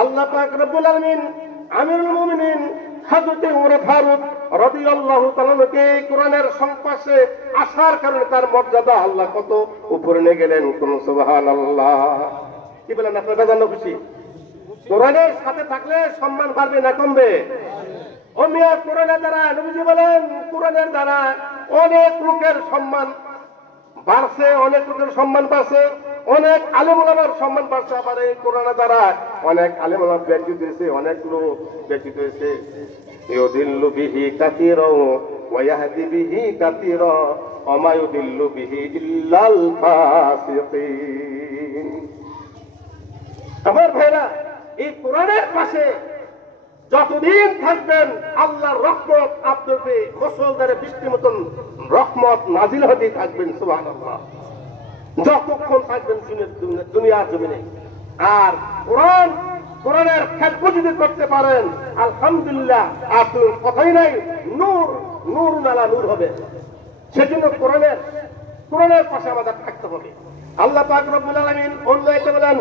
আল্লাহ পাক রব্বুল আলামিন আমিরুল মুমিনিন হযরত উমর ফারুক রাদিয়াল্লাহু তাআলাকে কোরআনের সংপাশে আসার কারণে তার মর্যাদা আল্লাহ কত উপরে নিয়ে গেলেন কোন সুবহানাল্লাহ। কি বলেন আপনার বেজানো খুশি? কোরআনের সাথে থাকলে সম্মান বাড়বে না কমবে? ও মিয়া, কোরআনের দ্বারা নবীজি বলেন, কোরআনের দ্বারা অনেক লোকের সম্মান বাড়ছে, অনেক লোকের সম্মান পাচ্ছে অনেক আলেমুলামার সম্মান পাচ্ছে আবার এই করোনা দ্বারা অনেক আলেমুলাম ব্যক্তিত হয়েছে, অনেক লোক ব্যক্তিত হয়েছে। ইউদিল্লু বিহি কাতির ওয়াহদি বিহি কাতির অমায়ুদিল্লু বিহি ইল্লাল ফাসিকিন। আমার ভাইরা, এই কোরআনের পাশে যতদিন থাকবেন, আল্লাহর রহমত আপনাকে মুসলদারে বৃষ্টির মতন রহমত নাজিল হতেই থাকবেন, সুবহানাল্লাহ। যতক্ষণ থাকবেন দুনিয়া- দুনিয়ার জমিনে। আর কোরআন, কোরআনের খেদমত যদি করতে পারেন, আলহামদুলিল্লাহ আপনার কথাই নাই, নূর নূর নালা নূর হবে। সেজন্য কোরআনের কোরআনের পাশে আমাদের থাকতে হবে। আল্লাহ পাক রব্বুল আলামিন অন্য একটা বলেন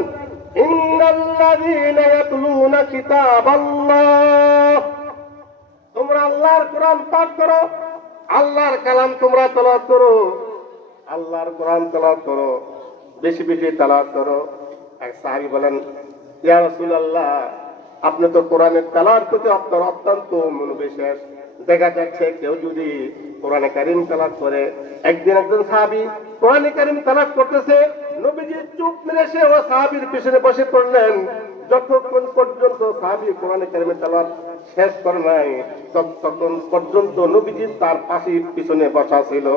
তোমরা আল্লাহর কোরআন পাঠ করো, আল্লাহর কালাম তোমরা তেলাওয়াত করো। আল্লাহর কোরআন তেলাওয়াত করো, বেশি বেশি তেলাওয়াত করো। এক সাহাবী বলেন, ইয়া রাসূলুল্লাহ, আপনি তো কোরআনের তেলাওয়ার প্রতি আপনার অত্যন্ত মনোবিশেষ দেখা যাচ্ছে কেউ যদি কোরআনে কারিম তেলাওয়াত করে, একদিন একজন সাহাবী কোরআনে কারিম তেলাওয়াত করতেছে নবীজি চুপ মেরে সে ও সাহাবীর পিছনে বসে পড়লেন। যতক্ষণ পর্যন্ত সাহাবী কোরআনে কারিমের তেলাওয়াত শেষ করে নাই, ততক্ষণ পর্যন্ত নবীজি তার পাশে পিছনে বসা ছিল।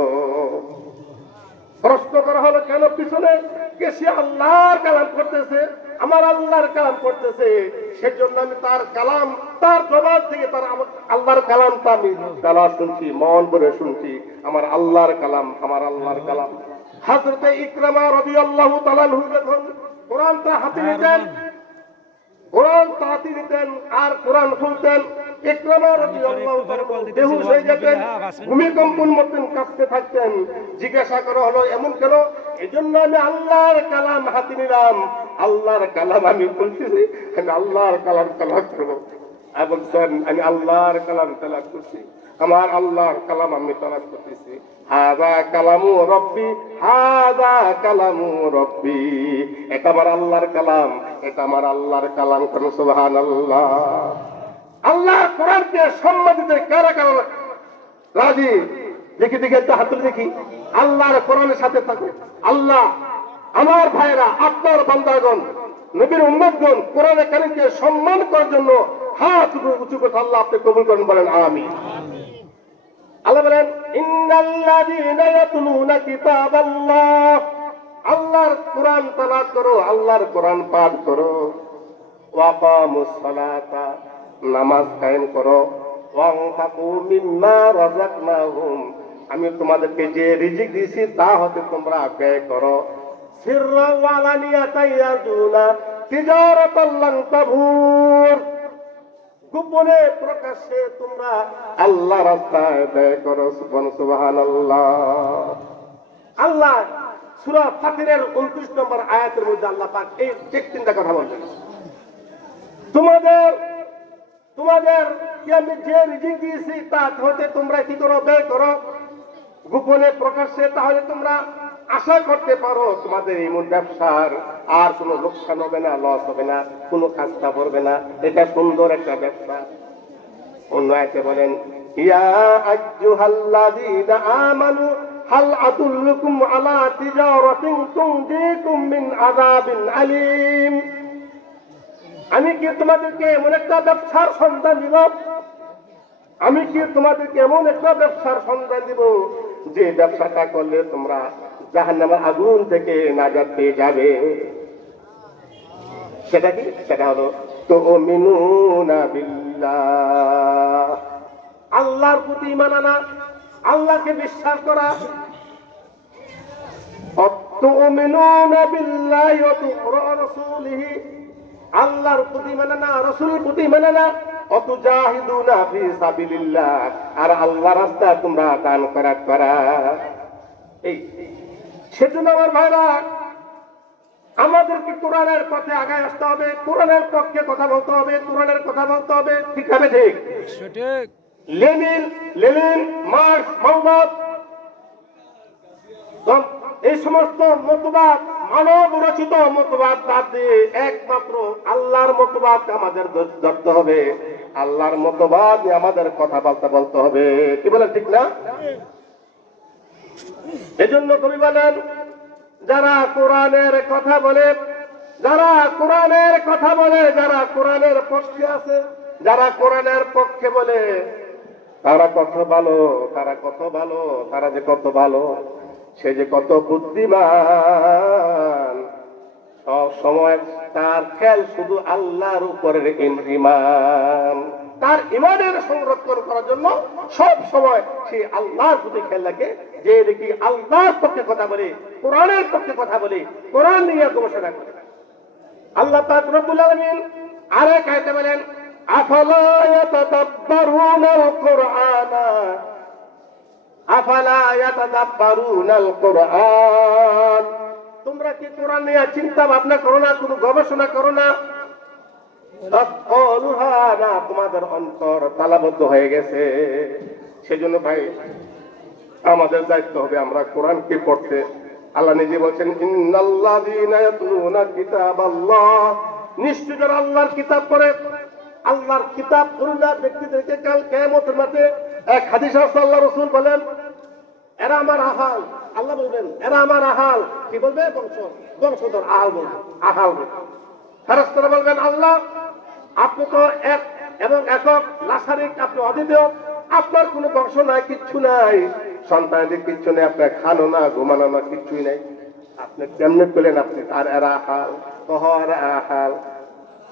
প্রশ্ন করা হলো, কেন পিছনে? কে সে আল্লাহর কালাম করতেছে? আমার আল্লাহর কালাম করতেছে। সেজন্য আমি তার কালাম, তার জবাব থেকে তার আল্লাহর কালামটা আমি তালা শুনছি, মন করে শুনছি, আমার আল্লাহর কালাম, আমার আল্লাহর কালাম। হাজরতে ইকরামা রবি আল্লাহ তালানহু যখন কোরআনটা হাতে নিতেন, কোরআন তাহাতি দিতেন আর কোরআন খুলতেন বেহুশ হয়ে যেতেন ভূমিকম্পন মতন কাঁপতে থাকতেন। জিজ্ঞাসা করা হলো এমন কেন? এজন্য আমি আল্লাহর কালাম হাতে নিলাম। আল্লাহর কালাম আমি খুলতেছি আমি আল্লাহর কালাম তালাক করব। এবং বলছেন আমি আল্লাহর কালাম তালাক করছি। আমার আল্লাহর কালাম আমি তালাক করতেছি। হাদা কালামু রব্বি হাদা কালামু রব্বি। এটা আমার আল্লাহর কালাম এটা আমার আল্লাহর কালাম কোন? সুবহান আল্লাহ কোরআনকে সম্মান দিতে কারা কারা রাজি? দেখি দেখি, একটা হাত দেখি। আল্লাহর কোরআনের সাথে থাকে। আল্লাহ আমার ভাইরা আপনার বান্দাগণ, নবীর উম্মতগণ, কোরআনে কারিমকে সম্মান করার জন্য হাত উঁচু করে আল্লাহ আপনি কবুল করেন, বলেন আমি আল্লাহ বলেন, ইন্নাল্লাযীনা ইয়াতলুনা কিতাবাল্লাহ। আল্লাহর কোরআন তালাত করো, আল্লাহর কোরআন পাঠ করো। ওয়াকামুস সালাতা। নামাজ কায়েম করো। আমি তোমাদেরকে যে রিজিক দিয়েছি, তা হতে তোমরা ব্যয় করো। প্রকাশ্যে তোমরা আল্লাহ রাস্তায় করো আল্লাহ আল্লাহ সূরা ফাতিরের 29 নম্বর আয়াতের মধ্যে আল্লাহ পাক এই তিনটা কথা তোমাদের তোমাদের আমি যে রিজিক দিয়েছি, তা হতে তোমরা কি করো? ব্যয় করো। গোপনে প্রকাশ্যে তাহলে তোমরা আশা করতে পারো তোমাদের এমন ব্যবসার আর কোনো লোকসান হবে না লস হবে না, কোনো কাজটা পড়বে না। এটা সুন্দর একটা ব্যবসা। অন্য আয়াতে বলেন, ইয়া আইয়ুহাল্লাযীনা আমানু, হাল আদুল্লুকুম আলা তিজারাতিন তুনজিকুম মিন আযাবিন আলীম। আমি কি তোমাদেরকে এমন একটা ব্যবসার সন্ধান দিব? আমি কি তোমাদেরকে এমন একটা ব্যবসার সন্ধান দিব যে ব্যবসাটা করলে তোমরা জাহান্নামের আগুন থেকে নাজাত পেয়ে যাবে? সেটা কি? সেটা হলো তো মিনুনা বিল্লাহ। আল্লাহর প্রতি ইমান আনা, আল্লাহকে বিশ্বাস করা। তুমিনুনা বিল্লাহি তুকরা রাসূলিহি। আল্লাহর প্রতি মানে না রসুলের প্রতি মানে না। অত জাহিদুনা ফি সাবিলিল্লাহ। আর আল্লাহ রাস্তায় তোমরা দান করা করা এই সেজন্য আমার ভাইরা আমাদেরকে কোরআনের পথে আগায় আসতে হবে কোরআনের পক্ষে কথা বলতে হবে কোরআনের কথা বলতে হবে। ঠিক হবে ঠিক? সঠিক লেনিন লেনিন মার্কস তো- এই সমস্ত মতবাদ মানব রচিত মতবাদ বাদ দিয়ে একমাত্র আল্লাহর মতবাদ আমাদের ধরতে হবে। আল্লাহর মতবাদ আমাদের কথাবার্তা বলতে হবে। কি বলেন ঠিক না? এজন্য কবি বলেন, যারা কোরআনের কথা বলে, যারা কোরআনের কথা বলে, যারা কোরআনের পক্ষে আছে, যারা কোরআনের পক্ষে বলে, তারা কত ভালো, তারা কত ভালো, তারা যে কত ভালো। সে যে কত বুদ্ধিমান, সব সময় তার খেয়াল শুধু আল্লাহর উপরের ইম- ইমান। তার ইমানের সংরক্ষণ করার জন্য সব সময় সে আল্লাহর প্রতি খেয়াল রাখে। যে দেখি আল্লাহর পক্ষে কথা বলে, কোরআনের পক্ষে কথা বলে, কোরআন নিয়ে গবেষণা করে। আল্লাহ পাক রব্বুল আলামিন আরেক আয়াতে বলেন, আফালা ইয়াতাদাব্বারুনাল কুরআনা আফালা তোমরা কি কোরআন নিয়ে চিন্তা ভাবনা করো না, কোনো গবেষণা করো না? তোমাদের অন্তর তালাবদ্ধ হয়ে গেছে। সেজন্য ভাই, আমাদের দায়িত্ব হবে আমরা কোরআনকে পড়তে। আল্লাহ নিজে বলছেন নিশ্চয় যারা আল্লাহর কিতাব পড়ে। আল্লাহর কিতাব পড়ুনা ব্যক্তিদেরকে কাল কিয়ামতের মাঠে এক হাদিস আল্লাহ রাসূল বলেন এরা আমার আহাল। আল্লাহ বলবেন, এরা আমার আহাল। কি বলবে? বংশ, বংশধর, আহাল বলবে আহাল বলবে। ফেরেশতারা বলবেন, আল্লাহ, আপনি তো এক এবং একক লাসারিক আপনি অদ্বিতীয়। আপনার কোনো বংশ নাই, কিচ্ছু নাই। সন্তানদের কিচ্ছু নেই, আপনার খানো না ঘুমানো না, কিচ্ছুই নাই। আপনি কেমনে পেলেন আপনি? আর এরা আহাল এরা আহাল।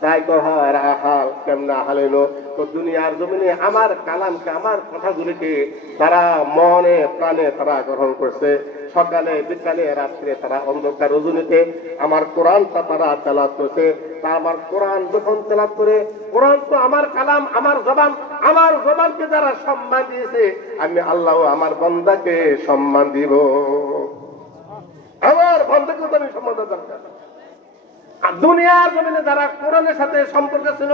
তাই কহ এরা আহাল কেমনে আহাল এলো তো দুনিয়ার জমিনে আমার কালামকে আমার কথাগুলিকে তারা মনে প্রাণে তারা গ্রহণ করছে। সকালে বিকালে রাত্রে তারা অন্ধকার রজনীতে আমার কোরআনটা তারা তেলাত করছে। তা আমার কোরআন যখন তেলাত করে, কোরআন তো আমার কালাম আমার জবান, আমার জবানকে যারা সম্মান দিয়েছে, আমি আল্লাহ আমার বন্দাকে সম্মান দিব আমার বন্দাকে তো আমি সম্মান দরকার। আর দুনিয়ার জমিনে যারা কোরআনের সাথে সম্পর্ক ছিল,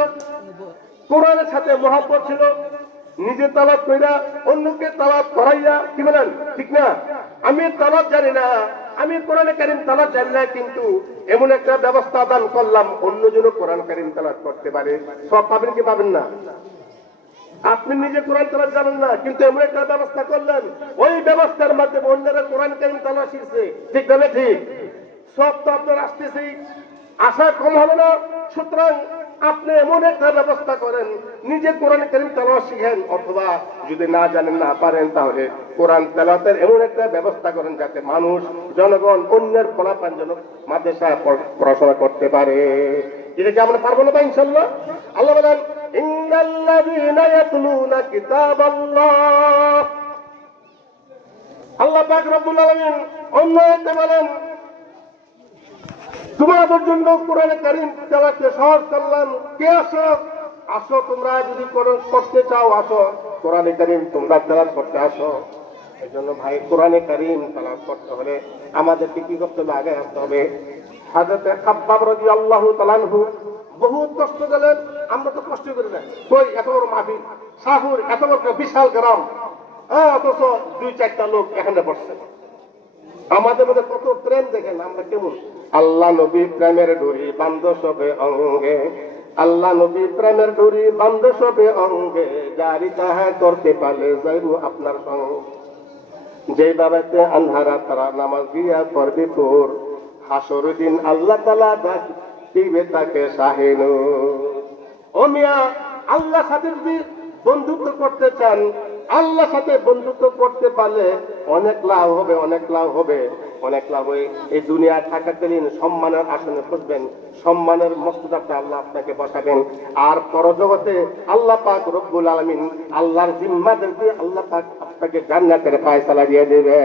কোরআনের সাথে মহাব্বত ছিল, নিজে তালাত কইরা অন্যকে তালাত করাইয়া, কি বলেন? ঠিক না? আমি তালাত জানি না, আমি কোরআনে কারিম তালাত জানি না, কিন্তু এমন একটা ব্যবস্থা দান করলাম, অন্যজনও কোরআন কারিম তালাত করতে পারে। সব পাবেন কি পাবেন না? আপনি নিজে কোরআন তালাত জানেন না, কিন্তু এমন একটা ব্যবস্থা করলেন, ওই ব্যবস্থার মাধ্যমে অন্যরা কোরআন কারিম তালাত শিখছে। ঠিক না ঠিক? সব তো আপনার আসতেছেই। আশা কম হবে না। সুতরাং আপনি এমন একটা ব্যবস্থা করেন, নিজে কোরআন করিম তেলাওয়াত শিখেন অথবা যদি না জানেন, না পারেন, তাহলে কোরআন তেলাওয়াতের এমন একটা ব্যবস্থা করেন যাতে মানুষ, জনগণ, অন্যের ফলাফল যেন মাদ্রাসায় পড়াশোনা করতে পারে। এটা কি আমরা পারব না ভাই ইনশাল্লাহ আল্লাহ বলেন আল্লাহ পাক রব্বুল আলামিন অন্য বলেন তোমাদের জন্য কোরআনে কারিম চালাতে সহজ করলাম। কে আসো? আসো তোমরা, যদি করতে চাও, আসো। কোরআনে কারিম তোমরা তেলাত করতে আসো। এই জন্য ভাই, কোরআনে কারিম তেলাত করতে হলে আমাদেরকে কি করতে হবে? আগে আসতে হবে। হাজরতে খাব্বাব রাজি আল্লাহ তালানহু বহুত কষ্ট গেলেন আমরা তো কষ্ট করি না কই, এত বড় মাহফিল? শাহুর এত বড় বিশাল গ্রাম। অথচ দুই চারটা লোক এখানে বসছে। আমাদের মধ্যে কত প্রেম দেখেন, আমরা কেমন? আল্লাহ নবী প্রেমের ডুরি বান্ধ সবে অঙ্গে, আল্লাহ নবী প্রেমের ডুরি বান্ধ সবে অঙ্গে জারি তাহা করতে পারলে যাইব আপনার সঙ্গে। যে বাবাতে আন্ধারা তারা নামাজ দিয়া করবে তোর হাসর দিন আল্লাহ তালা দিবে তাকে শাহিনু ও মিয়া, আল্লাহ সাথে যদি বন্ধুত্ব করতে চান, আল্লাহ সাথে বন্ধুত্ব করতে পারলে অনেক লাভ হবে, অনেক লাভ হবে, অনেক লাভ হয়ে এই দুনিয়ায় থাকাকালীন সম্মানের আসনে বসবেন, সম্মানের মস্তদারটা আল্লাহ আপনাকে বসাবেন। আর পরজগতে আল্লাহ পাক রব্বুল আলমিন আল্লাহর জিম্মাদেরকে আল্লাহ পাক আপনাকে জান্নাতের পায়সালা দিয়ে দেবে